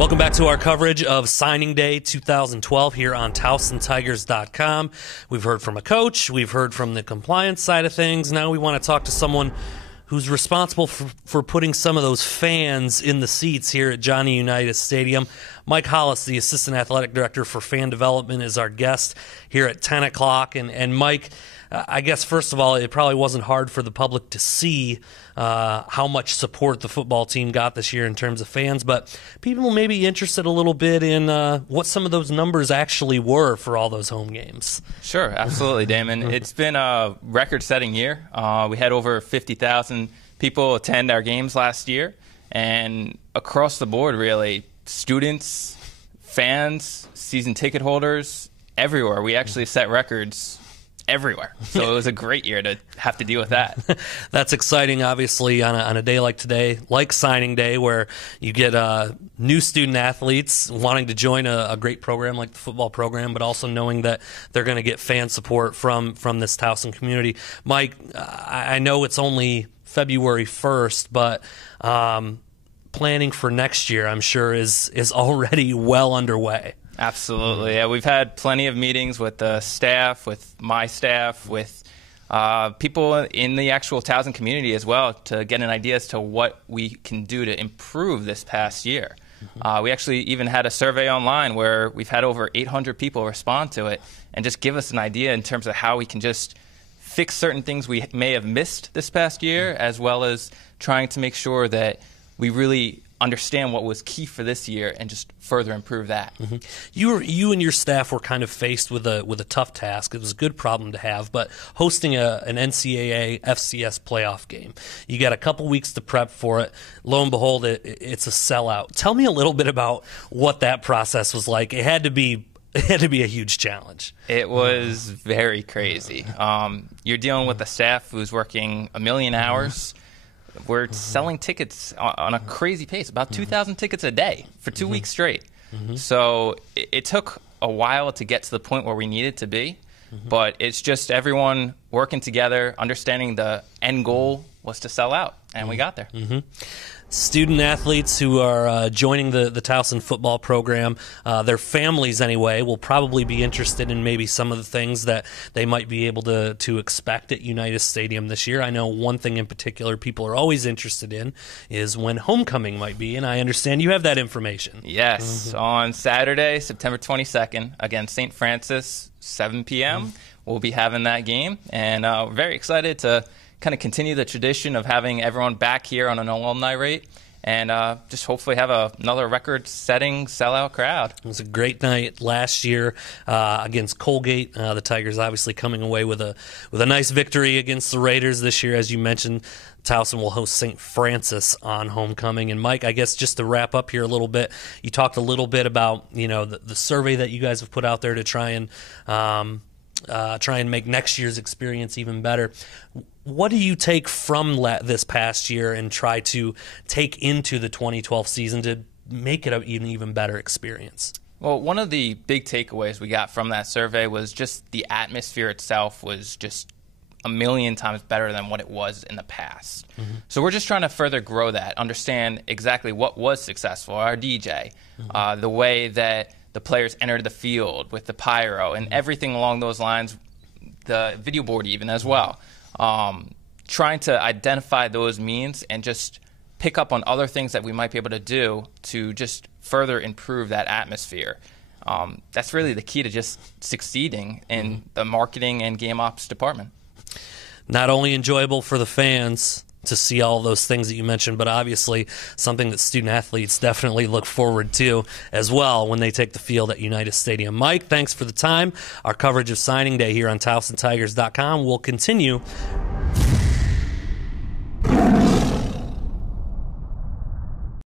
Welcome back to our coverage of Signing Day 2012 here on TowsonTigers.com. We've heard from a coach. We've heard from the compliance side of things. Now we want to talk to someone who's responsible for putting some of those fans in the seats here at Johnny Unitas Stadium. Mike Hollis, the Assistant Athletic Director for Fan Development, is our guest here at 10 o'clock. And Mike, I guess, first of all, it probably wasn't hard for the public to see how much support the football team got this year in terms of fans, but people may be interested a little bit in what some of those numbers actually were for all those home games. Sure, absolutely, Damon. It's been a record-setting year. We had over 50,000 people attend our games last year, and across the board, really, students, fans, season ticket holders, everywhere. We actually set records everywhere. So it was a great year to have to deal with that. That's exciting, obviously, on a day like today, like signing day, where you get new student athletes wanting to join a great program like the football program, but also knowing that they're going to get fan support from this Towson community. Mike, I know it's only February 1st, but planning for next year, I'm sure, is already well underway. Absolutely. Yeah, we've had plenty of meetings with the staff, with my staff, with people in the actual Towson community as well to get an idea as to what we can do to improve this past year. We actually even had a survey online where we've had over 800 people respond to it and just give us an idea in terms of how we can just fix certain things we may have missed this past year, as well as trying to make sure that we really understand what was key for this year and just further improve that. You and your staff were kind of faced with a tough task. It was a good problem to have, but hosting an NCAA FCS playoff game. You got a couple weeks to prep for it. Lo and behold, it's a sellout. Tell me a little bit about what that process was like. It had to be a huge challenge. It was very crazy. You're dealing with a staff who's working a million hours. We're selling tickets on a crazy pace, about 2,000 tickets a day for 2 weeks straight. So it took a while to get to the point where we needed to be, but it's just everyone working together, understanding the end goal was to sell out, and we got there. Student athletes who are joining the Towson football program, their families anyway, will probably be interested in maybe some of the things that they might be able to expect at Unitas Stadium this year. I know one thing in particular people are always interested in is when homecoming might be, and I understand you have that information. Yes, on Saturday, September 22nd, against St. Francis, 7 p.m., we'll be having that game, and we're very excited to kind of continue the tradition of having everyone back here on an alumni rate and just hopefully have another record-setting sellout crowd. It was a great night last year against Colgate. The Tigers obviously coming away with a nice victory against the Raiders this year. As you mentioned, Towson will host St. Francis on homecoming. And Mike, I guess just to wrap up here a little bit, you talked a little bit about the survey that you guys have put out there to try and make next year's experience even better. What do you take from this past year and try to take into the 2012 season to make it an even better experience? Well, one of the big takeaways we got from that survey was just the atmosphere itself was just a million times better than what it was in the past. So we're just trying to further grow that, understand exactly what was successful, our DJ, the way that the players entered the field with the pyro and everything along those lines, the video board even as well. Trying to identify those means and just pick up on other things that we might be able to do to just further improve that atmosphere. That's really the key to just succeeding in the marketing and game ops department. Not only enjoyable for the fans to see all those things that you mentioned, but obviously something that student athletes definitely look forward to as well when they take the field at Unitas Stadium. Mike, thanks for the time. Our coverage of signing day here on TowsonTigers.com will continue.